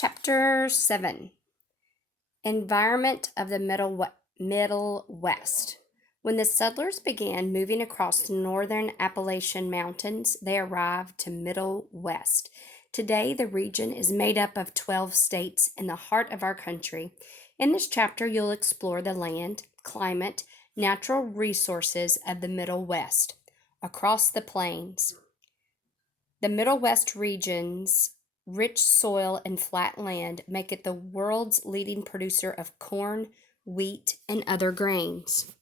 Chapter 7. Environment of the Middle West. When the settlers began moving across the northern Appalachian Mountains, they arrived to Middle West. Today, the region is made up of 12 states in the heart of our country. In this chapter, you'll explore the land, climate, natural resources of the Middle West. Across the plains, the Middle West region's rich soil and flat land make it the world's leading producer of corn, wheat, and other grains.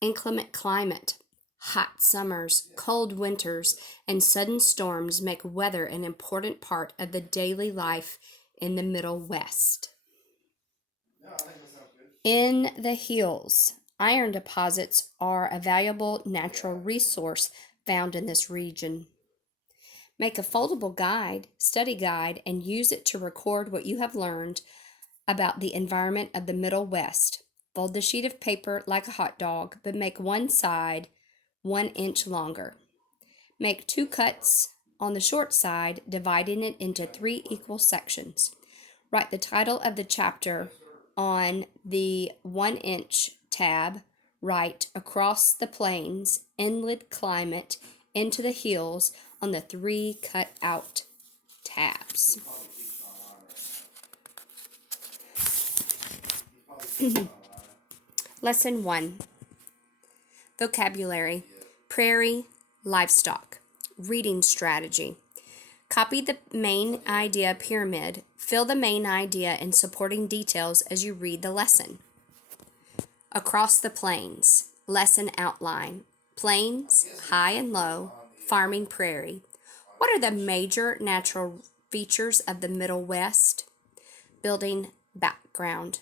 Inclement climate, hot summers, cold winters, and sudden storms make weather an important part of the daily life in the Middle West. In the hills, iron deposits are a valuable natural resource found in this region. Make a foldable guide, study guide, and use it to record what you have learned about the environment of the Middle West. Fold the sheet of paper like a hot dog, but make one side 1 inch longer. Make 2 cuts on the short side, dividing it into 3 equal sections. Write the title of the chapter on the 1 inch tab. Write across the plains, inland climate, into the hills on the 3 cut out tabs. Lesson 1. Vocabulary. Prairie, livestock. Reading strategy. Copy the main idea pyramid. Fill the main idea and supporting details as you read the lesson. Across the plains. Lesson outline. Plains, high and low. Farming prairie. What are the major natural features of the Middle West? Building background.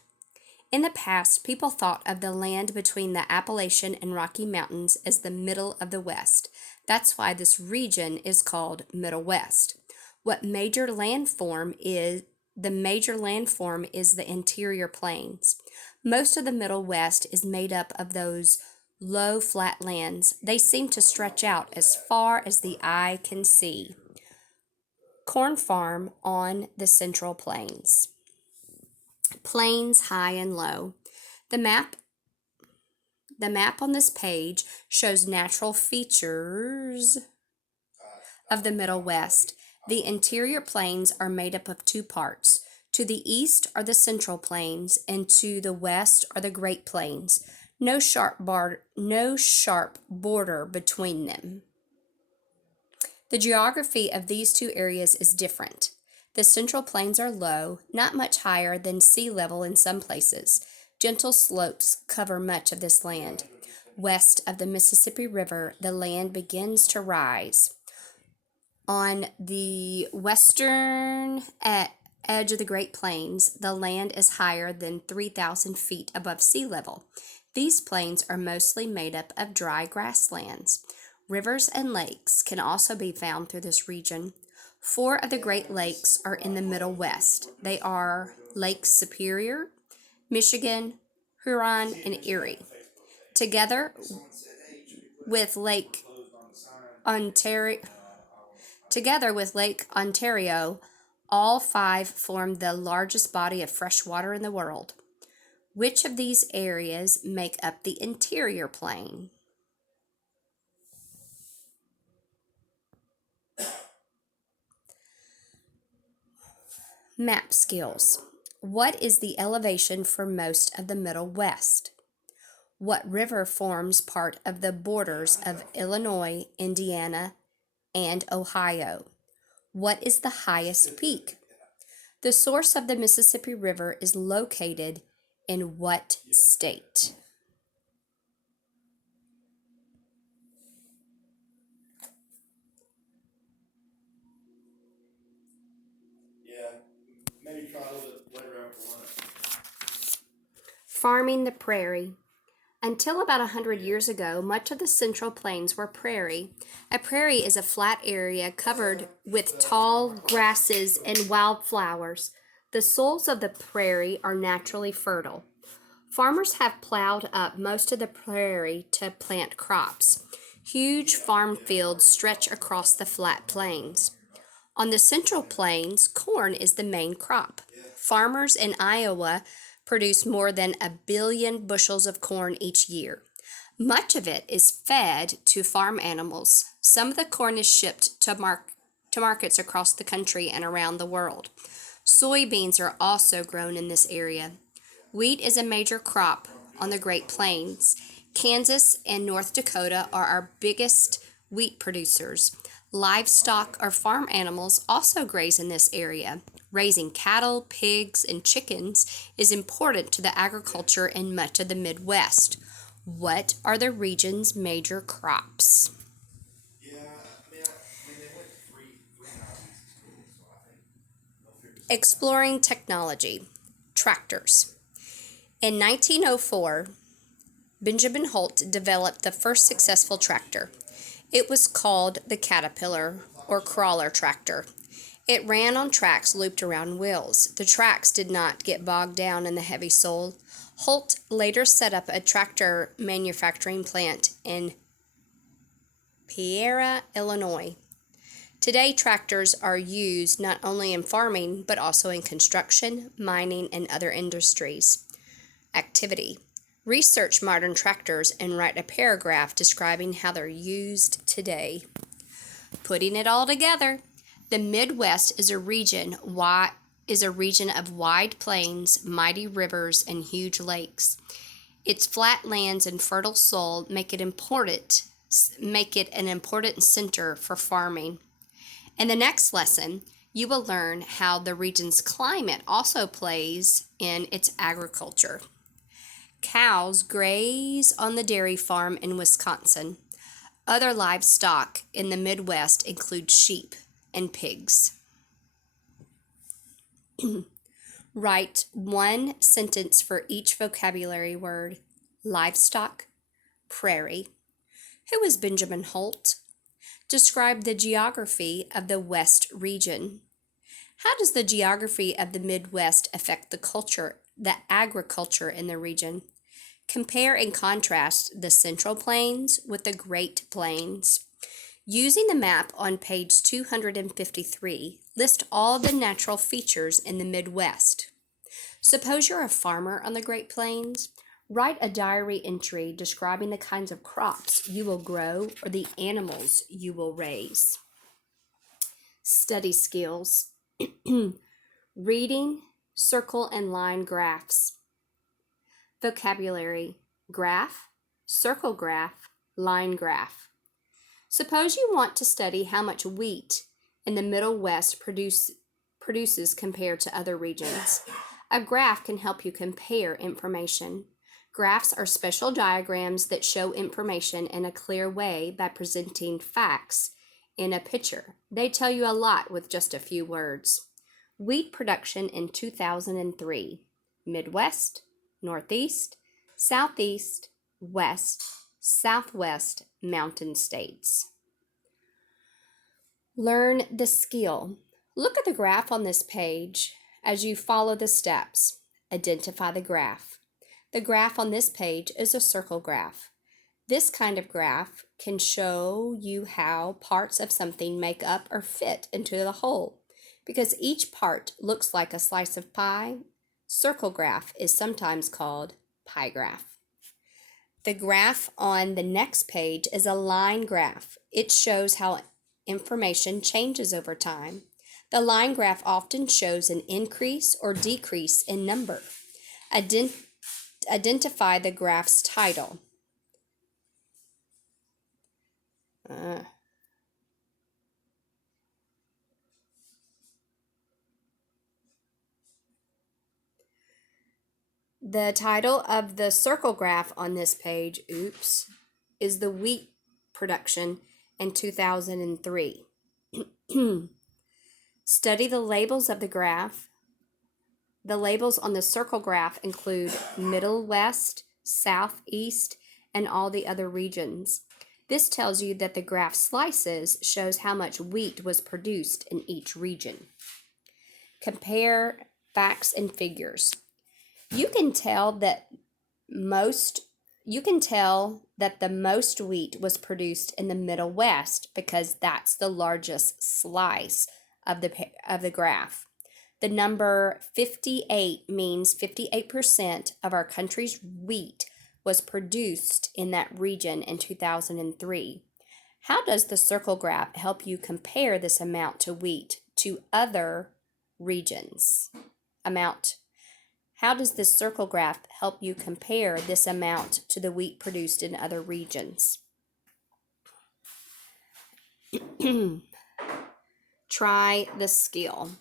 In the past, people thought of the land between the Appalachian and Rocky Mountains as the middle of the West. That's why this region is called Middle West. The major landform is the interior plains. Most of the Middle West is made up of those low flat lands. They seem to stretch out as far as the eye can see. Corn farm on the Central Plains. Plains high and low. The map on this page shows natural features of the Middle West. The interior plains are made up of 2 parts. To the east are the Central Plains, and to the west are the Great Plains. No sharp border between them. The geography of these 2 areas is different. The Central Plains are low, not much higher than sea level in some places. Gentle slopes cover much of this land. West of the Mississippi River, the land begins to rise. On the western edge of the Great Plains, the land is higher than 3,000 feet above sea level. These plains are mostly made up of dry grasslands. Rivers and lakes can also be found through this region. 4 of the Great Lakes are in the Middle West. They are Lake Superior, Michigan, Huron, and Erie. Together with Lake Ontario, all 5 form the largest body of fresh water in the world. Which of these areas make up the interior plain? Map skills. What is the elevation for most of the Middle West? What river forms part of the borders of Illinois, Indiana, and Ohio? What is the highest peak? The source of the Mississippi River is located in what state? Farming the prairie. Until about 100 years ago, much of the Central Plains were prairie. A prairie is a flat area covered with tall grasses and wildflowers. The soils of the prairie are naturally fertile. Farmers have plowed up most of the prairie to plant crops. Huge farm fields stretch across the flat plains. On the Central Plains, corn is the main crop. Farmers in Iowa produce more than 1 billion bushels of corn each year. Much of it is fed to farm animals. Some of the corn is shipped to markets across the country and around the world. Soybeans are also grown in this area. Wheat is a major crop on the Great Plains. Kansas and North Dakota are our biggest wheat producers. Livestock or farm animals also graze in this area. Raising cattle, pigs, and chickens is important to the agriculture in much of the Midwest. What are the region's major crops? Exploring technology. Tractors. In 1904, Benjamin Holt developed the first successful tractor. It was called the Caterpillar or crawler tractor. It ran on tracks looped around wheels. The tracks did not get bogged down in the heavy soil. Holt later set up a tractor manufacturing plant in Peoria, Illinois. Today, tractors are used not only in farming, but also in construction, mining, and other industries. Activity. Research modern tractors and write a paragraph describing how they're used today. Putting it all together, the Midwest is a region of wide plains, mighty rivers, and huge lakes. Its flat lands and fertile soil make it an important center for farming. In the next lesson, you will learn how the region's climate also plays in its agriculture. Cows graze on the dairy farm in Wisconsin. Other livestock in the Midwest include sheep and pigs. Write one sentence for each vocabulary word. Livestock, prairie. Who is Benjamin Holt? Describe the geography of the West region. How does the geography of the Midwest affect the agriculture in the region? Compare and contrast the Central Plains with the Great Plains. Using the map on page 253, list all the natural features in the Midwest. Suppose you're a farmer on the Great Plains. Write a diary entry describing the kinds of crops you will grow or the animals you will raise. Study skills. Reading, circle and line graphs. Vocabulary: graph, circle graph, line graph. Suppose you want to study how much wheat in the Middle West produces compared to other regions. A graph can help you compare information. Graphs are special diagrams that show information in a clear way by presenting facts in a picture. They tell you a lot with just a few words. Wheat production in 2003. Midwest, Northeast, Southeast, West, Southwest mountain states. Learn the skill. Look at the graph on this page as you follow the steps. Identify the graph. The graph on this page is a circle graph. This kind of graph can show you how parts of something make up or fit into the whole. Because each part looks like a slice of pie, circle graph is sometimes called pie graph. The graph on the next page is a line graph. It shows how information changes over time. The line graph often shows an increase or decrease in number. Identify the graph's title. The title of the circle graph on this page, is the wheat production in 2003. Study the labels of the graph. The labels on the circle graph include Middle West, Southeast, and all the other regions. This tells you that the graph slices shows how much wheat was produced in each region. Compare facts and figures. You can tell that the most wheat was produced in the Middle West because that's the largest slice of the graph. The number 58 means 58% of our country's wheat was produced in that region in 2003. How does the circle graph help you compare this amount to wheat to other regions? How does this circle graph help you compare this amount to the wheat produced in other regions? Try the skill.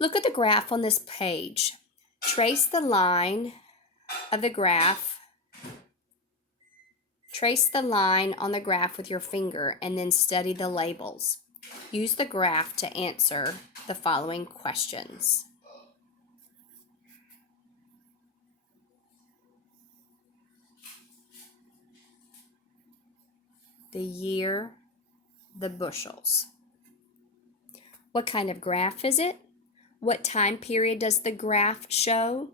Look at the graph on this page. Trace the line of the graph. Trace the line on the graph with your finger and then study the labels. Use the graph to answer the following questions. The year, the bushels. What kind of graph is it? What time period does the graph show?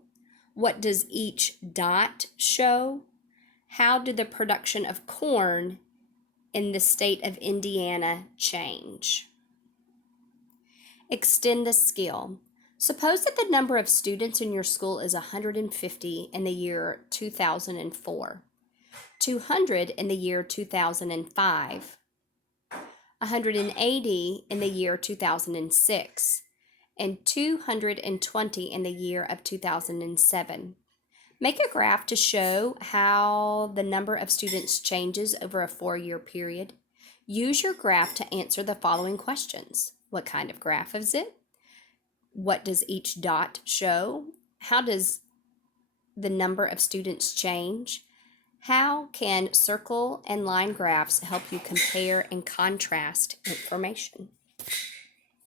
What does each dot show? How did the production of corn in the state of Indiana change? Extend the skill. Suppose that the number of students in your school is 150 in the year 2004, 200 in the year 2005, 180 in the year 2006, and 220 in the year of 2007. Make a graph to show how the number of students changes over a 4-year period. Use your graph to answer the following questions. What kind of graph is it? What does each dot show? How does the number of students change? How can circle and line graphs help you compare and contrast information?